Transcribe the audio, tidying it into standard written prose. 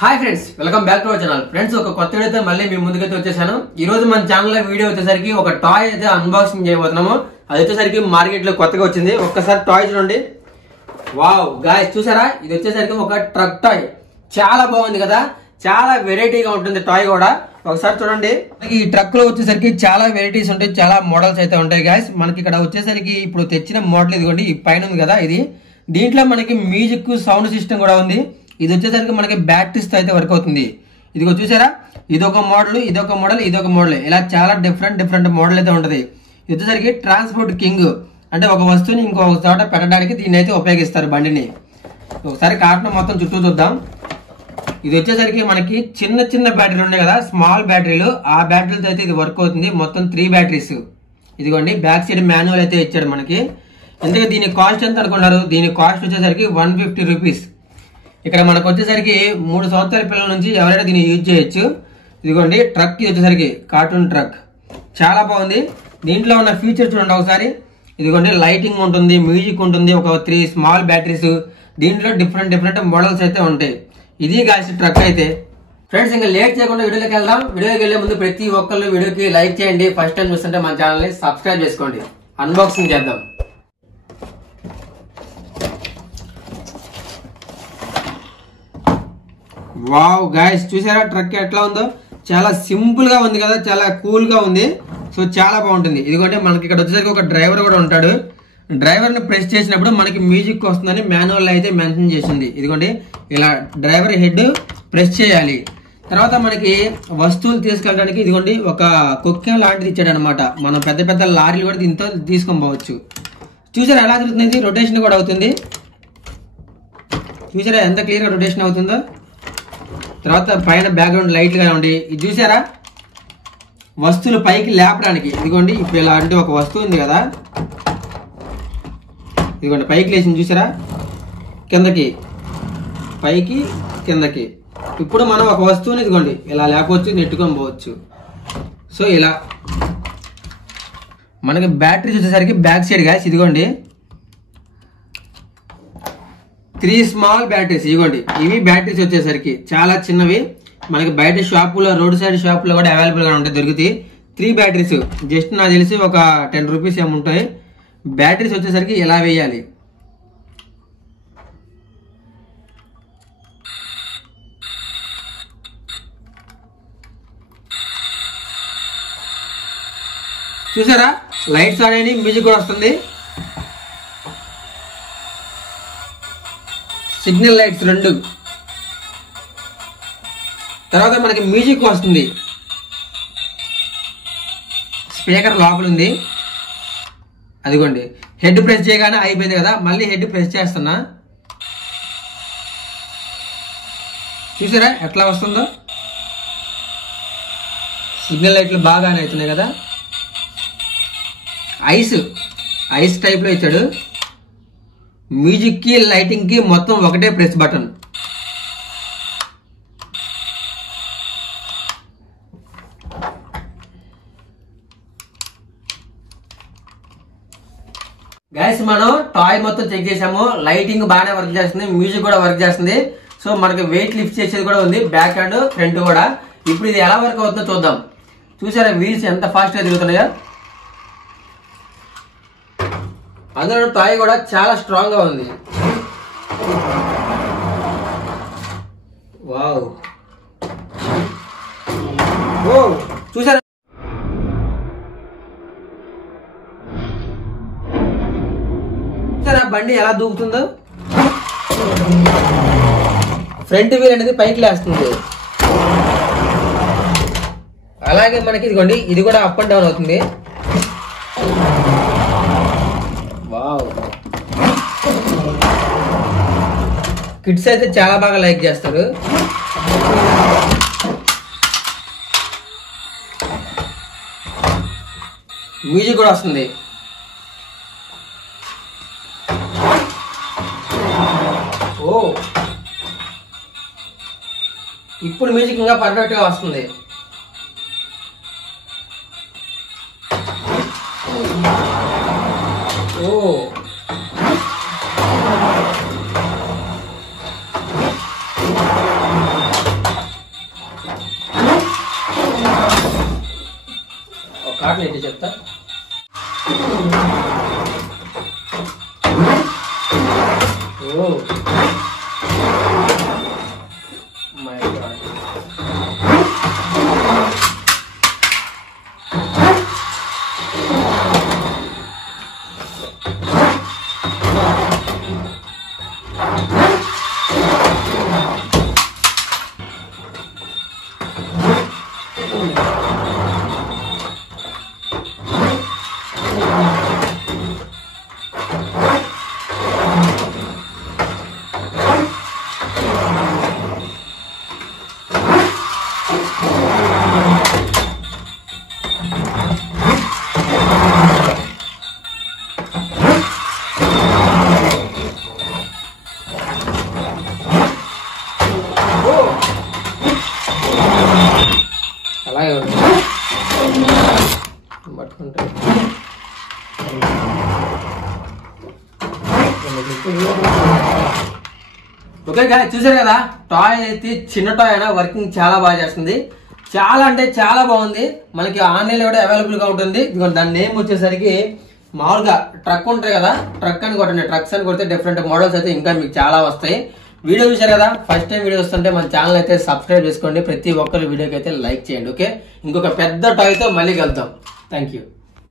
Hi friends, welcome back to our channel. Friends, ఒక కొత్త వీడియోతో మళ్ళీ మీ ముందుకైతే వచ్చేసాను. ఈ రోజు మన ఛానల్ లో వీడియో వచ్చేసరికి ఒక టాయ్ అయితే అన్బాక్సింగ్ చేయబోతున్నాము. అది వచ్చేసరికి మార్కెట్ లో కొత్తగా వచ్చింది. ఒక్కసారి టాయ్ చూడండి. వావ్ గాయ్స్, చూసారా? ఇది వచ్చేసరికి ఒక ట్రక్ టాయ్. చాలా బాగుంది కదా, చాలా వెరైటీగా ఉంటుంది టాయ్ కూడా. ఒకసారి చూడండి. ఈ ట్రక్ లో వచ్చేసరికి చాలా వెరైటీస్ ఉంటాయి, చాలా మోడల్స్ అయితే ఉంటాయి గాయ్స్. మనకి ఇక్కడ వచ్చేసరికి ఇప్పుడు తెచ్చిన మోడల్ ఇదిగోండి, ఈ పైన ఉంది కదా ఇది. దీంట్లో మనకి మ్యూజిక్ సౌండ్ సిస్టమ్ కూడా ఉంది. ఇది వచ్చేసరికి మనకి బ్యాటరీస్ తో అయితే వర్క్ అవుతుంది. ఇదిగో చూసారా, ఇదొక మోడల్, ఇదొక మోడల్, ఇదొక మోడల్, ఇలా చాలా డిఫరెంట్ మోడల్ అయితే ఉంటది. ఇది వచ్చేసరికి ట్రాన్స్పోర్ట్ కింగ్, అంటే ఒక వస్తువుని ఇంకొక చోట పెట్టడానికి దీన్ని అయితే ఉపయోగిస్తారు బండిని. ఒకసారి కాటన్ మొత్తం చుట్టూ చూద్దాం. ఇది వచ్చేసరికి మనకి చిన్న బ్యాటరీలు ఉన్నాయి కదా, స్మాల్ బ్యాటరీలు, ఆ బ్యాటరీలతో అయితే ఇది వర్క్ అవుతుంది. మొత్తం 3 బ్యాటరీస్. ఇదిగోండి, బ్యాక్ సైడ్ మాన్యువల్ అయితే ఇచ్చాడు మనకి. ఎందుకంటే దీని కాస్ట్ ఎంత అనుకున్నారు? దీని కాస్ట్ వచ్చేసరికి 150 రూపీస్. ఇక్కడ మనకు వచ్చేసరికి 3 సంవత్సరాల పిల్లల నుంచి ఎవరైనా దీన్ని యూజ్ చేయొచ్చు. ఇదిగోండి, ట్రక్ వచ్చేసరికి కార్టూన్ ట్రక్, చాలా బాగుంది. దీంట్లో ఉన్న ఫీచర్ చూడండి ఒకసారి. ఇదిగోండి, లైటింగ్ ఉంటుంది, మ్యూజిక్ ఉంటుంది, ఒక 3 స్మాల్ బ్యాటరీస్. దీంట్లో డిఫరెంట్ మోడల్స్ అయితే ఉంటాయి. ఇది గాయస్ ట్రక్ అయితే. ఫ్రెండ్స్, ఇంకా లేట్ చేయకుండా వీడియోకి వెళ్దాం. వీడియోకి వెళ్లే ముందు ప్రతి ఒక్కళ్ళు వీడియోకి లైక్ చేయండి. ఫస్ట్ టైం చూస్తుంటే మన ఛానల్ ని సబ్స్క్రైబ్ చేసుకోండి. అన్బాక్సింగ్ చేద్దాం. వావ్ గాయ్స్, చూసారా ట్రక్ ఎట్లా ఉందో? చాలా సింపుల్ గా ఉంది కదా, చాలా కూల్ గా ఉంది. సో చాలా బాగుంటుంది. ఇదిగోంటే మనకి ఇక్కడ వచ్చేసరికి ఒక డ్రైవర్ కూడా ఉంటాడు. డ్రైవర్ ని ప్రెస్ చేసినప్పుడు మనకి మ్యూజిక్ వస్తుందని మాన్యువల్ అయితే మెన్షన్ చేసింది. ఇదిగోండి, ఇలా డ్రైవర్ హెడ్ ప్రెస్ చేయాలి. తర్వాత మనకి వస్తువులు తీసుకెళ్ళడానికి ఇదిగోండి ఒక కుక్క లాంటిది ఇచ్చాడు అనమాట. మనం పెద్ద లారీలు కూడా దీంతో తీసుకొని పోవచ్చు. చూసారా ఎలా తిరుగుతుంది? రొటేషన్ కూడా అవుతుంది. చూసారా ఎంత క్లియర్ గా రొటేషన్ అవుతుందో? తర్వాత పైన బ్యాక్గ్రౌండ్ లైట్లు గా ఉండి, ఇది చూసారా వస్తువులు పైకి లేపడానికి. ఇదిగోండి, ఇప్పుడు ఇలా అంటే ఒక వస్తువు ఉంది కదా, ఇదిగోండి పైకి లేచింది చూసారా, కిందకి పైకి కిందకి. ఇప్పుడు మనం ఒక వస్తువుని ఇదిగోండి ఇలా లేపవచ్చు, నెట్టుకొని పోవచ్చు. సో ఇలా మనకి బ్యాటరీస్ వచ్చేసరికి బ్యాక్ సైడ్ గాయస్ ఇదిగోండి 3 స్మాల్ బ్యాటరీస్. ఇదిగోండి, ఇవి బ్యాటరీస్ వచ్చేసరికి చాలా చిన్నవి. మనకి బయట షాపులో, రోడ్ సైడ్ షాపులో కూడా అవైలబుల్ గా ఉంటాయి, దొరుకుతాయి. 3 బ్యాటరీస్ జస్ట్ నాకు తెలిసి ఒక 10 రూపీస్ ఏముంటాయి. బ్యాటరీస్ వచ్చేసరికి ఎలా వేయాలి? చూసారా, లైట్స్ అనేది మ్యూజిక్ కూడా వస్తుంది. Signal lights 2. తర్వాత మనకి మ్యూజిక్ వస్తుంది. స్పీకర్ లోపల ఉంది. అదిగోండి, హెడ్ ప్రెస్ చేయగానే అయిపోయింది కదా, మళ్ళీ హెడ్ ప్రెస్ చేస్తున్నా. చూసారా ఎట్లా వస్తుందో? సిగ్నల్ లైట్లు బాగానే అవుతున్నాయి కదా. ఐస్ టైప్ లో ఇచ్చాడు. మ్యూజిక్ కి లైటింగ్ కి మొత్తం ఒకటే ప్రెస్ బటన్. గైస్, మనం టాయ్ మొత్తం చెక్ చేసాము. లైటింగ్ బాగానే వర్క్ చేస్తుంది, మ్యూజిక్ కూడా వర్క్ చేస్తుంది. సో మనకి వెయిట్ లిఫ్ట్ చేసేది కూడా ఉంది, బ్యాక్ అండ్ ఫ్రంట్ కూడా. ఇప్పుడు ఇది ఎలా వర్క్ అవుతుందో చూద్దాం. చూసారా వీల్స్ ఎంత ఫాస్ట్ గా తిరుగుతున్నాయో? అందులో టాయ్ కూడా చాలా స్ట్రాంగ్ గా ఉంది. వావ్, ఓ చూసారా బండి ఎలా దూకుతుందో? ఫ్రంట్ వీల్ అనేది పైకి లేస్తుంది. అలాగే మనకి ఇదిగోండి, ఇది కూడా అప్ అండ్ డౌన్ అవుతుంది. వావ్, కిడ్స్ అయితే చాలా బాగా లైక్ చేస్తారు. మ్యూజిక్ కూడా వస్తుంది. ఓ, ఇప్పుడు మ్యూజిక్ ఇంకా పర్ఫెక్ట్ గా వస్తుంది. ఓ, పాటలు ఏంటి చెప్తా. Oh my god. అలాగే పట్టుకుంటే ఓకే గాయ్స్, చూసారు కదా టాయ్ అయితే చిన్న టాయ్ అయినా వర్కింగ్ చాలా బాగా చేస్తుంది. చాలా అంటే చాలా బాగుంది. మనకి ఆన్లైన్ లో కూడా అవైలబుల్ గా ఉంటుంది. దాని నేమ్ వచ్చేసరికి మామూలుగా ట్రక్ ఉంటాయి కదా, ట్రక్ అని కొట్టండి. ట్రక్స్ అని కొడితే డిఫరెంట్ మోడల్స్ అయితే ఇంకా మీకు చాలా వస్తాయి. వీడియో చూసారు కదా, ఫస్ట్ టైం వీడియో వస్తుంటే మన ఛానల్ అయితే సబ్స్క్రైబ్ చేసుకోండి. ప్రతి ఒక్కరి వీడియోకి అయితే లైక్ చేయండి. ఓకే, ఇంకొక పెద్ద టాయ్ తో మళ్ళీ కలుద్దాం. Thank you.